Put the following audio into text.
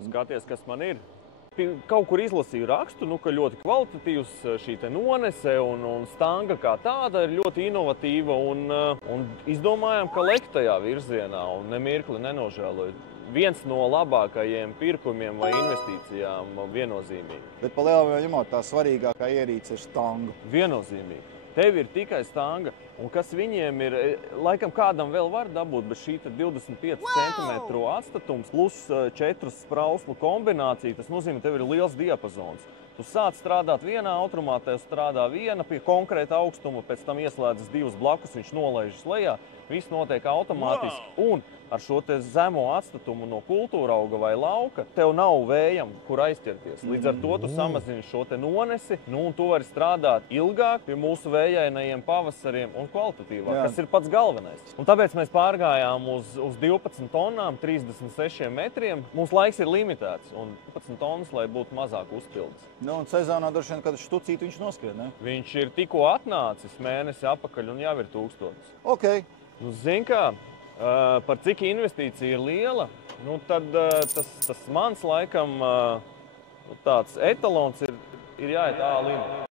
Skaties, kas man ir. Kaut kur izlasīju rakstu, ka ļoti kvalitatīvs šī te nonese un stanga kā tāda ir ļoti inovatīva un izdomājām, ka lekt tajā virzienā un nemirkli nenožēloju. Viens no labākajiem pirkumiem vai investīcijām viennozīmīgi. Bet pa lielam ņemot, tā svarīgākā ierīce ir stanga. Viennozīmīgi. Tev ir tikai stanga, un kas viņiem ir, laikam kādam vēl var dabūt, bet šī 25 cm atstatums plus 4 sprauslu kombinācija, tas nozīmē, tev ir liels diapazons. Tu sāc strādāt vienā automā, tev strādā viena pie konkrēta augstuma, pēc tam ieslēdzas divas blakus, viņš nolaižas lejā, viss notiek automātiski. Un ar šo te zemo atstatumu no kultūra auga vai lauka, tev nav vējam, kur aizķerties. Līdz ar to tu samazini šo te nonesi, un tu vari strādāt ilgāk pie mūsu vējainajiem pavasariem un kvalitatīvāk, kas ir pats galvenais. Un tāpēc mēs pārgājām uz 12 tonnām, 36 metriem. Mūsu laiks ir limitēts, un 12 tonnas, lai būtu mazāk uzpildes. Un sezonā droši vien, kad štucīti viņš noskrien, ne? Viņš ir tikko atnācis mēnesi apakaļ un jau ir 1000. Ok. Zini kā, par cik investīcija ir liela, tad tas mans laikam tāds etalons ir jāiet ālīm.